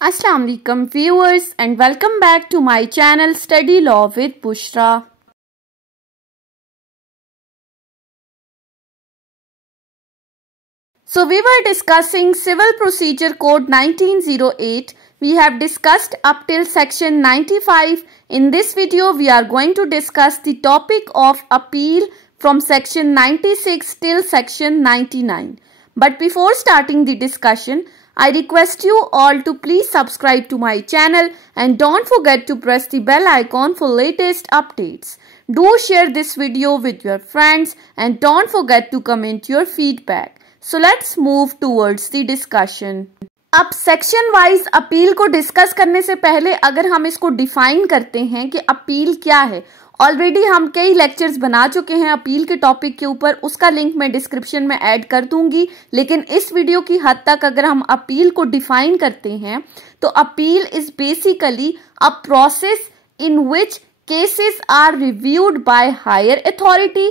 Assalamu alaikum viewers and welcome back to my channel Study Law with Bushra. So we were discussing Civil Procedure Code 1908. We have discussed up till section 95. In this video we are going to discuss the topic of appeal from section 96 till section 99. But before starting the discussion, I request you all to please subscribe to my channel and don't forget to press the bell icon for latest updates. Do share this video with your friends and don't forget to comment your feedback. So let's move towards the discussion. अब section wise appeal को discuss करने से पहले अगर हम इसको define करते हैं कि अपील क्या है, ऑलरेडी हम कई लेक्चर्स बना चुके हैं अपील के टॉपिक के ऊपर, उसका लिंक मैं डिस्क्रिप्शन में ऐड कर दूंगी। लेकिन इस वीडियो की हद तक अगर हम अपील को डिफाइन करते हैं तो appeal is basically a process in which cases are reviewed by higher authority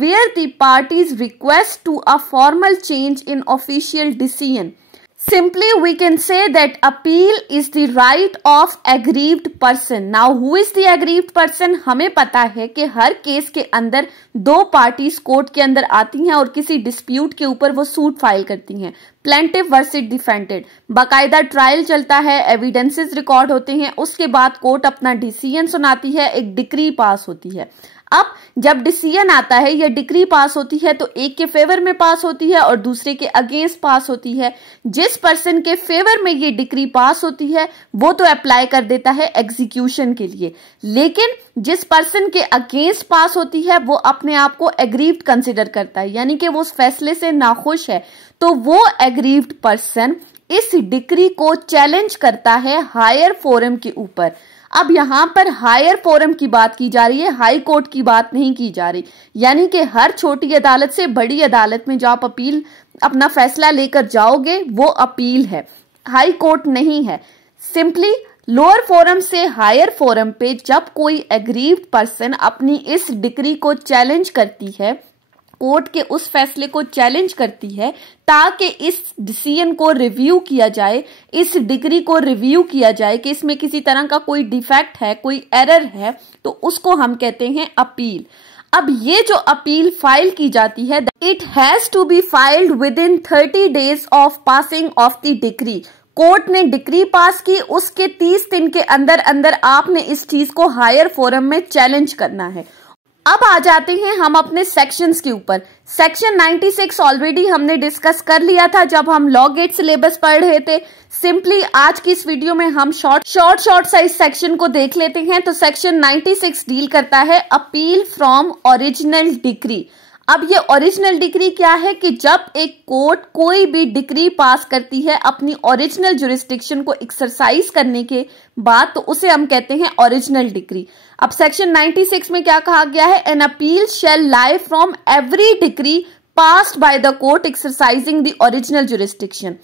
where the parties request to a formal change in official decision. Simply we can say that appeal is the right of aggrieved person. Now who is the aggrieved person? हमें पता है कि हर case के अंदर दो parties court के अंदर आती हैं और किसी डिस्प्यूट के ऊपर वो सूट फाइल करती हैं। प्लेंटिफ वर्सेस डिफेंडेड, बाकायदा ट्रायल चलता है, एविडेंसेस रिकॉर्ड होते हैं, उसके बाद कोर्ट अपना डिसीजन सुनाती है, एक डिक्री पास होती है। अब जब डिसीजन आता है या डिक्री पास होती है तो एक के फेवर में पास होती है और दूसरे के अगेंस्ट पास होती है। जिस पर्सन के फेवर में ये डिक्री पास होती है वो तो अप्लाई कर देता है एग्जीक्यूशन के लिए, लेकिन जिस पर्सन के अगेंस्ट पास होती है वो अपने आप को एग्रीव्ड कंसिडर करता है, यानी कि वो उस फैसले से नाखुश है, तो वो एग्रीव्ड पर्सन इस डिक्री को चैलेंज करता है हायर फोरम के ऊपर। अब यहाँ पर हायर फोरम की बात की जा रही है, हाई कोर्ट की बात नहीं की जा रही, यानी कि हर छोटी अदालत से बड़ी अदालत में जो आप अपील अपना फैसला लेकर जाओगे वो अपील है, हाई कोर्ट नहीं है। सिंपली लोअर फोरम से हायर फोरम पे जब कोई एग्रीव्ड पर्सन अपनी इस डिक्री को चैलेंज करती है, कोर्ट के उस फैसले को चैलेंज करती है ताकि इस डिसीजन को रिव्यू किया जाए, इस डिग्री को रिव्यू किया जाए कि इसमें किसी तरह का कोई डिफेक्ट है, कोई एरर है, तो उसको हम कहते हैं अपील। अब ये जो अपील फाइल की जाती है, it has to be filed within 30 days of passing of the decree. Court ने डिक्री पास की, उसके 30 दिन के अंदर अंदर आपने इस चीज को हायर फोरम में चैलेंज करना है। अब आ जाते हैं हम अपने सेक्शंस के ऊपर। सेक्शन 96 ऑलरेडी हमने डिस्कस कर लिया था जब हम लॉ गेट सिलेबस पढ़ रहे थे। सिंपली आज की इस वीडियो में हम शॉर्ट साइज सेक्शन को देख लेते हैं। तो सेक्शन 96 डील करता है अपील फ्रॉम ओरिजिनल डिक्री। अब ये ओरिजिनल डिक्री क्या है कि जब एक कोर्ट कोई भी डिक्री पास करती है अपनी ओरिजिनल जुरिस्डिक्शन को एक्सरसाइज करने के बाद, तो उसे हम कहते हैं ओरिजिनल डिक्री। अब सेक्शन 96 में क्या कहा गया है? An appeal shall lie from every decree passed by the court exercising the original jurisdiction.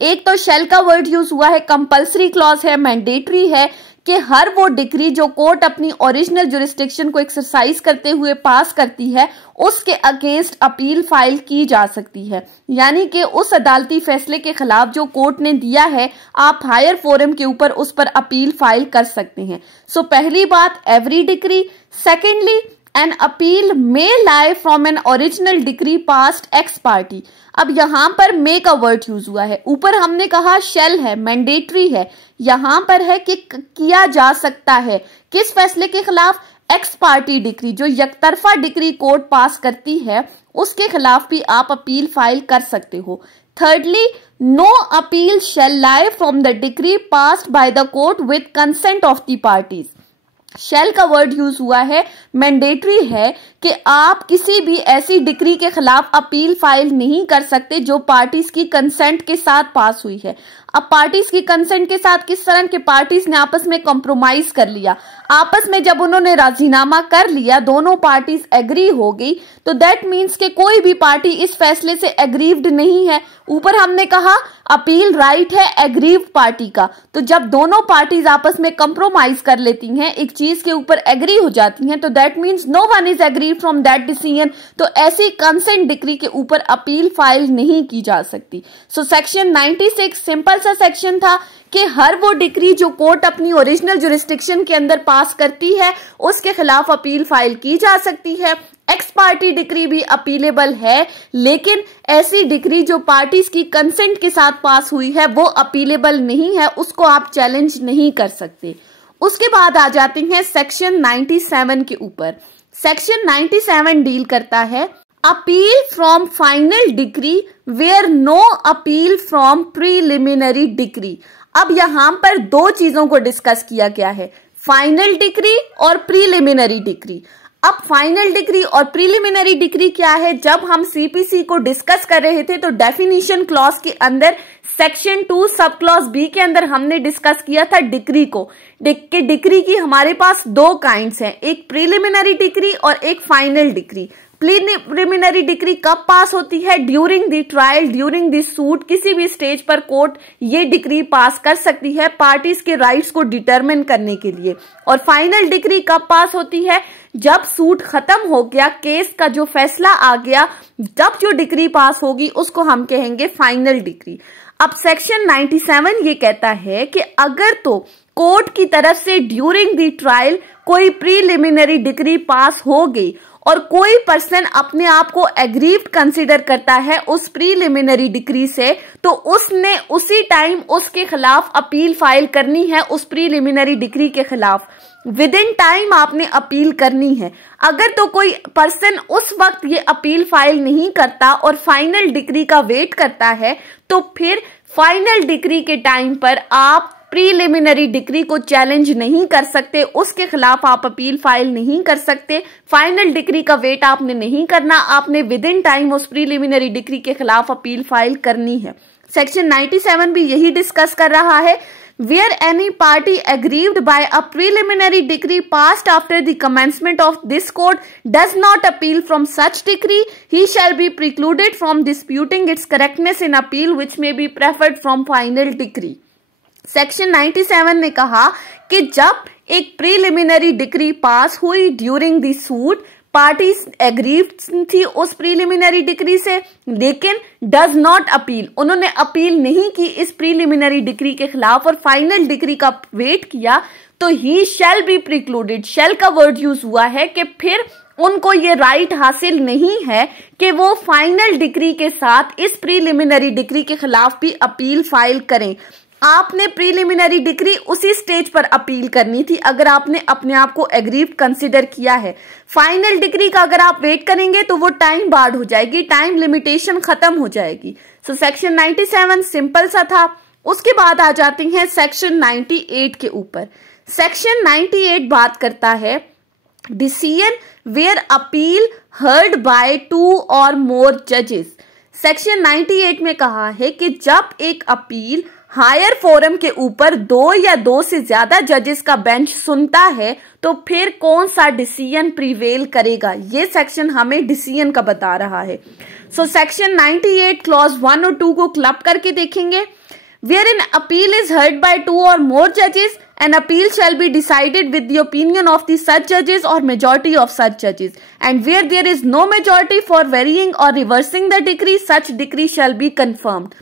एक तो शेल का वर्ड यूज हुआ है, कंपल्सरी क्लॉज है, मैंडेटरी है कि हर वो डिक्री जो कोर्ट अपनी ओरिजिनल जुरिस्डिक्शन को एक्सरसाइज करते हुए पास करती है उसके अगेंस्ट अपील फाइल की जा सकती है, यानी कि उस अदालती फैसले के खिलाफ जो कोर्ट ने दिया है आप हायर फोरम के ऊपर उस पर अपील फाइल कर सकते हैं। सो पहली बात every decree. Secondly an appeal may lie from an original decree passed x party. अब यहां पर मे का वर्ड यूज हुआ है, ऊपर हमने कहा शेल है, मैंडेटरी है, यहां पर है कि किया जा सकता है। किस फैसले के खिलाफ? एक्स पार्टी डिक्री, जो यकतरफा डिक्री कोर्ट पास करती है उसके खिलाफ भी आप अपील फाइल कर सकते हो। Thirdly no appeal shall lie from the decree passed by the court with consent of the parties. Shall का वर्ड यूज हुआ है, मैंडेटरी है कि आप किसी भी ऐसी डिक्री के खिलाफ अपील फाइल नहीं कर सकते जो पार्टीज की कंसेंट के साथ पास हुई है। अब पार्टीज की कंसेंट के साथ किस तरह के? पार्टीज ने आपस में कॉम्प्रोमाइज कर लिया, आपस में जब उन्होंने राजीनामा कर लिया, दोनों पार्टीज एग्री हो गई, तो दैट मीन्स कि कोई भी पार्टी इस फैसले से एग्रीव्ड नहीं है। ऊपर हमने कहा अपील राइट है एग्रीव्ड पार्टी का, तो जब दोनों पार्टीज आपस में कंप्रोमाइज कर लेती हैं, एक चीज के ऊपर एग्री हो जाती हैं, तो that means no one is agreed from that decision, तो ऐसी कंसेंट डिक्री के ऊपर अपील फाइल नहीं की जा सकती। सो सेक्शन 96 सिंपल सा सेक्शन था कि हर वो डिक्री जो कोर्ट अपनी ओरिजिनल जुरिस्डिक्शन के अंदर पास करती है उसके खिलाफ अपील फाइल की जा सकती है। एक्स पार्टी डिक्री भी अपीलेबल है, लेकिन ऐसी डिक्री जो पार्टीज की कंसेंट के साथ पास हुई है वो अपीलेबल नहीं है, उसको आप चैलेंज नहीं कर सकते। उसके बाद आ जाते हैं सेक्शन 97 के ऊपर। सेक्शन 97 डील करता है appeal from final decree where no appeal from preliminary decree. अब यहां पर दो चीजों को डिस्कस किया गया है, फाइनल डिक्री और प्रीलिमिनरी डिक्री। अब फाइनल डिक्री और प्रीलिमिनरी डिक्री क्या है? जब हम सीपीसी को डिस्कस कर रहे थे तो डेफिनेशन क्लॉज के अंदर सेक्शन 2 सब क्लॉज बी के अंदर हमने डिस्कस किया था डिक्री को। डिक्री की हमारे पास दो काइंड्स हैं, एक प्रीलिमिनरी डिक्री और एक फाइनल डिक्री। प्रीलिमिनरी डिक्री कब पास होती है? During the trial, during the suit, किसी भी स्टेज पर कोर्ट ये डिक्री पास कर सकती है पार्टीज के राइट्स को डिटरमिन करने के लिए। और फाइनल डिक्री कब पास होती है? जब सूट खत्म हो गया, केस का जो फैसला आ गया, जब जो डिक्री पास होगी उसको हम कहेंगे फाइनल डिक्री। अब सेक्शन 97 ये कहता है कि अगर तो कोर्ट की तरफ से ड्यूरिंग द ट्रायल कोई प्रीलिमिनरी डिक्री पास हो गई और कोई पर्सन अपने आप को एग्रीव्ड कंसीडर करता है उस प्रीलिमिनरी डिक्री से, तो उसने उसी टाइम उसके खिलाफ अपील फाइल करनी है उस प्रीलिमिनरी डिक्री के खिलाफ। विद इन टाइम आपने अपील करनी है। अगर तो कोई पर्सन उस वक्त ये अपील फाइल नहीं करता और फाइनल डिक्री का वेट करता है, तो फिर फाइनल डिक्री के टाइम पर आप प्रीलिमिनरी डिक्री को चैलेंज नहीं कर सकते, उसके खिलाफ आप अपील फाइल नहीं कर सकते। फाइनल डिक्री का वेट आपने नहीं करना, आपने विद इन टाइम उस प्रीलिमिनरी डिक्री के खिलाफ अपील फाइल करनी है। सेक्शन 97 भी यही डिस्कस कर रहा है। Where any party aggrieved by a preliminary decree passed after the commencement of this court does not appeal from such decree, he shall be precluded from disputing its correctness in appeal, which may be preferred from final decree. Section 97 ने कहा कि जब एक preliminary decree pass हुई during the suit, parties aggrieved थी उस preliminary decree से, लेकिन डज नॉट अपील, उन्होंने अपील नहीं की इस प्रीलिमिनरी डिक्री के खिलाफ और फाइनल डिक्री का वेट किया, तो ही शैल बी प्रिक्लूडेड। शैल का वर्ड यूज हुआ है कि फिर उनको ये राइट हासिल नहीं है कि वो फाइनल डिक्री के साथ इस प्रीलिमिनरी डिक्री के खिलाफ भी अपील फाइल करें। आपने प्रीलिमिनरी डिक्री उसी स्टेज पर अपील करनी थी अगर आपने अपने आप को एग्रीव्ड कंसीडर किया है। फाइनल डिक्री का अगर आप वेट करेंगे तो वो टाइम बार्ड हो जाएगी, टाइम लिमिटेशन खत्म हो जाएगी। सो सेक्शन 97 सिंपल सा था। उसके बाद आ जाती हैं सेक्शन 98 के ऊपर। सेक्शन 98 बात करता है decision where appeal heard by 2 or मोर जजेस। सेक्शन 98 में कहा है कि जब एक अपील हायर फोरम के ऊपर 2 या 2 से ज्यादा जजेस का बेंच सुनता है तो फिर कौन सा डिसीजन प्रिवेल करेगा, ये सेक्शन हमें डिसीजन का बता रहा है। सो सेक्शन 98 क्लॉज 1 और 2 को क्लब करके देखेंगे। Where an appeal is heard by 2 or मोर जजेस, an appeal shall be decided with the opinion of the such judges or majority of such judges, and where there is no majority for varying or reversing the decree, such decree shall be confirmed.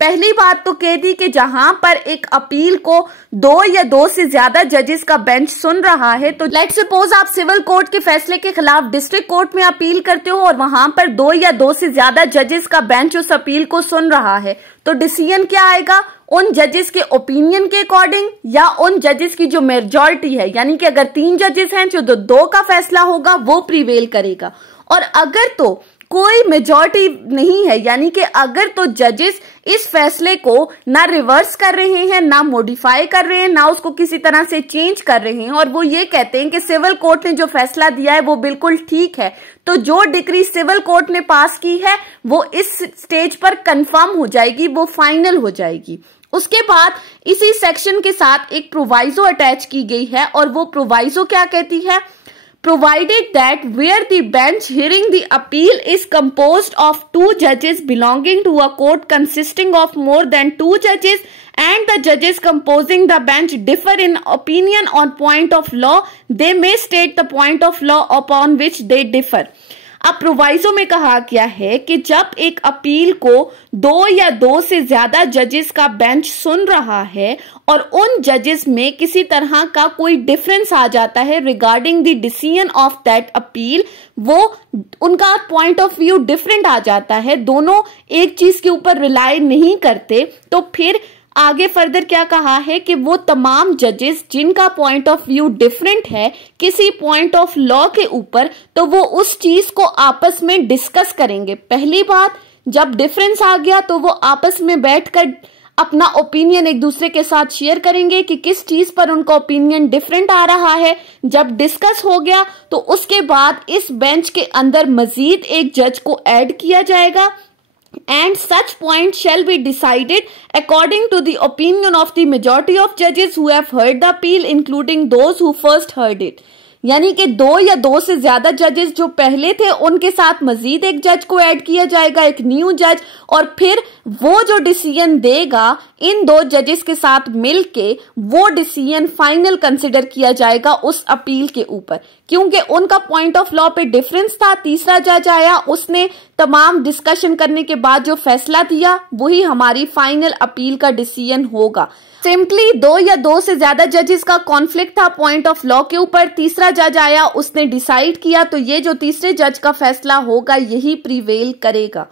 पहली बात तो कह दी कि जहां पर एक appeal को 2 या 2 से ज्यादा जजेस का बेंच सुन रहा है, तो लेट सपोज आप सिविल कोर्ट के फैसले के खिलाफ डिस्ट्रिक्ट कोर्ट में अपील करते हो और वहां पर 2 या 2 से ज्यादा जजेस का बेंच उस अपील को सुन रहा है, तो डिसीजन क्या आएगा? उन जजेस के ओपिनियन के अकॉर्डिंग या उन जजेस की जो मेजॉरिटी है, यानी कि अगर 3 जजेस हैं जो 2 का फैसला होगा वो प्रिवेल करेगा। और अगर तो कोई मेजॉरिटी नहीं है, यानी कि अगर तो जजेस इस फैसले को ना रिवर्स कर रहे हैं, ना मॉडिफाई कर रहे हैं, ना उसको किसी तरह से चेंज कर रहे हैं और वो ये कहते हैं कि सिविल कोर्ट ने जो फैसला दिया है वो बिल्कुल ठीक है, तो जो डिक्री सिविल कोर्ट ने पास की है वो इस स्टेज पर कंफर्म हो जाएगी, वो फाइनल हो जाएगी। उसके बाद इसी सेक्शन के साथ एक प्रोवाइजो अटैच की गई है और वो प्रोवाइजो क्या कहती है? Provided that where the bench hearing the appeal is composed of 2 judges belonging to a court consisting of more than 2 judges and the judges composing the bench differ in opinion on point of law, they may state the point of law upon which they differ. अब proviso में कहा गया है कि जब एक appeal को 2 या 2 से ज्यादा जजेस का बेंच सुन रहा है और उन जजेस में किसी तरह का कोई डिफरेंस आ जाता है regarding the decision of that appeal, वो उनका पॉइंट ऑफ व्यू डिफरेंट आ जाता है, दोनों एक चीज के ऊपर रिलाई नहीं करते, तो फिर आगे फर्दर क्या कहा है कि वो तमाम जजेस जिनका पॉइंट ऑफ व्यू डिफरेंट है किसी पॉइंट ऑफ लॉ के ऊपर, तो वो उस चीज को आपस में डिस्कस करेंगे। पहली बात, जब डिफरेंस आ गया तो वो आपस में बैठकर अपना ओपिनियन एक दूसरे के साथ शेयर करेंगे कि किस चीज पर उनका ओपिनियन डिफरेंट आ रहा है। जब डिस्कस हो गया तो उसके बाद इस बेंच के अंदर मजीद एक जज को ऐड किया जाएगा and such point shall be decided according to the opinion of the majority of judges who have heard the appeal including those who first heard it। यानी कि 2 या 2 से ज्यादा जजेस जो पहले थे उनके साथ मजीद एक जज को ऐड किया जाएगा, एक न्यू जज, और फिर वो जो डिसीजन देगा इन 2 जजेस के साथ मिलके वो डिसीजन फाइनल कंसिडर किया जाएगा उस अपील के ऊपर। क्योंकि उनका पॉइंट ऑफ लॉ पे डिफरेंस था, तीसरा जज आया, उसने तमाम डिस्कशन करने के बाद जो फैसला दिया वही हमारी फाइनल अपील का डिसीजन होगा। सिंपली 2 या 2 से ज्यादा जजेस का कॉन्फ्लिक्ट था पॉइंट ऑफ लॉ के ऊपर, तीसरा जज आया, उसने डिसाइड किया, तो ये जो तीसरे जज का फैसला होगा यही प्रिवेल करेगा।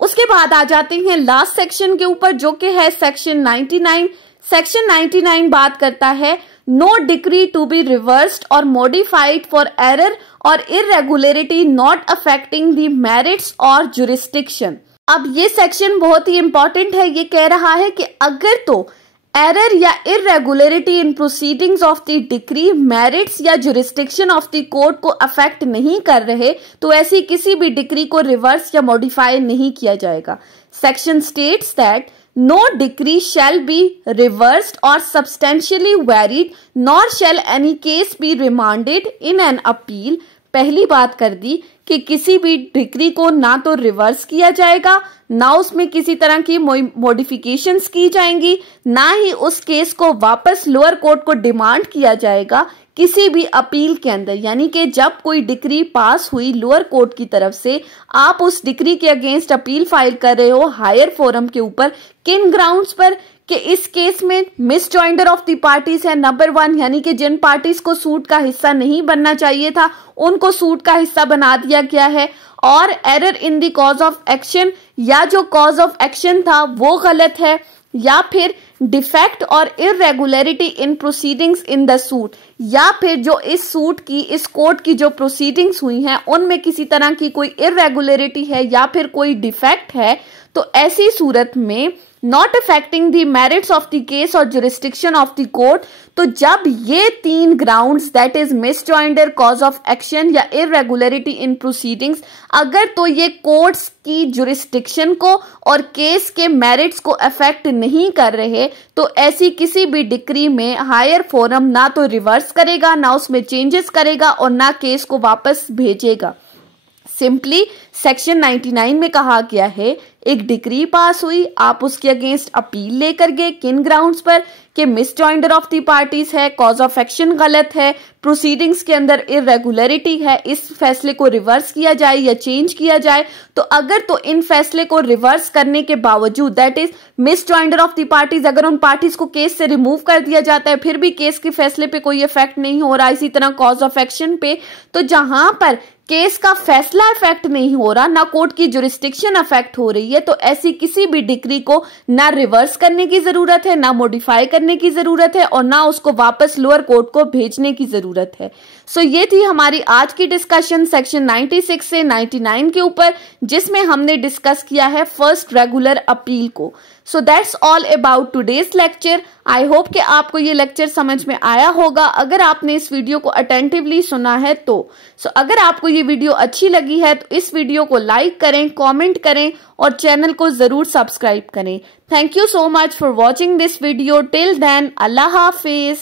उसके बाद आ जाते हैं लास्ट सेक्शन के ऊपर जो कि है सेक्शन 99। सेक्शन 99 बात करता है no decree to be reversed or modified for error or irregularity not affecting the merits or jurisdiction. अब ये सेक्शन बहुत ही इंपॉर्टेंट है, ये कह रहा है कि अगर तो एरर या irregularity in proceedings of the decree merits या जुरिस्डिक्शन ऑफ द कोर्ट को अफेक्ट नहीं कर रहे तो ऐसी किसी भी डिक्री को रिवर्स या मॉडिफाई नहीं किया जाएगा। Section states that no decree shall be reversed or substantially varied nor shall any case be remanded in an appeal। पहली बात कर दी कि किसी भी डिक्री को ना तो रिवर्स किया जाएगा, ना उसमें किसी तरह की मॉडिफिकेशंस की जाएंगी, ना ही उस केस को वापस लोअर कोर्ट को डिमांड किया जाएगा किसी भी अपील के अंदर। यानी कि जब कोई डिक्री पास हुई लोअर कोर्ट की तरफ से, आप उस डिक्री के अगेंस्ट अपील फाइल कर रहे हो हायर फोरम के ऊपर, किन ग्राउंड्स पर कि इस केस में मिसजॉइंडर ऑफ द पार्टीज है नंबर 1, यानी कि जिन पार्टीज को सूट का हिस्सा नहीं बनना चाहिए था उनको सूट का हिस्सा बना दिया गया है, और error in the cause of action, या जो कॉज ऑफ एक्शन था वो गलत है, या फिर डिफेक्ट और irregularity in proceedings in the suit, या फिर जो इस सूट की इस कोर्ट की जो प्रोसीडिंग्स हुई हैं उनमें किसी तरह की कोई इरेगुलरिटी है या फिर कोई डिफेक्ट है, तो ऐसी सूरत में not affecting the merits of the case और जुरिस्डिक्शन ऑफ द कोर्ट, तो जब ये 3 grounds that is मिसजॉइंडर, cause of action या इरेगुलरिटी इन प्रोसीडिंग्स, अगर तो ये कोर्ट्स की जुरिस्डिक्शन को और केस के मेरिट्स को अफेक्ट नहीं कर रहे तो ऐसी किसी भी डिक्री में हायर फोरम ना तो रिवर्स करेगा, ना उसमें चेंजेस करेगा और ना केस को वापस भेजेगा। सिंपली सेक्शन 99 में कहा गया है एक डिक्री पास हुई, आप उसके अगेंस्ट अपील लेकर गए, किन ग्राउंड्स पर कि मिसजॉइंडर ऑफ द पार्टीज है, कॉज ऑफ एक्शन गलत है, प्रोसीडिंग्स के अंदर इरेगुलरिटी है, इस फैसले को रिवर्स किया जाए या चेंज किया जाए। तो अगर तो इन फैसले को रिवर्स करने के बावजूद that is मिसजॉइंडर of the parties, अगर उन पार्टीज को केस से रिमूव कर दिया जाता है फिर भी केस के फैसले पे कोई इफेक्ट नहीं हो रहा, इसी तरह कॉज ऑफ एक्शन पे, तो जहां पर केस का फैसला इफेक्ट नहीं हो रहा, ना कोर्ट की जुरिस्डिक्शन अफेक्ट हो रही है, तो ऐसी किसी भी डिक्री को ना रिवर्स करने की जरूरत है, ना मॉडिफाई करने की जरूरत है और ना उसको वापस लोअर कोर्ट को भेजने की जरूरत है। सो ये थी हमारी आज की डिस्कशन सेक्शन 96 से 99 के ऊपर, जिसमें हमने डिस्कस किया है फर्स्ट रेगुलर अपील को। So that's all about today's lecture. I hope कि आपको ये लेक्चर समझ में आया होगा अगर आपने इस वीडियो को अटेंटिवली सुना है तो। अगर आपको ये वीडियो अच्छी लगी है तो इस वीडियो को लाइक करें, कमेंट करें और चैनल को जरूर सब्सक्राइब करें। Thank you so much for watching this video. Till then, अल्लाह हाफिज।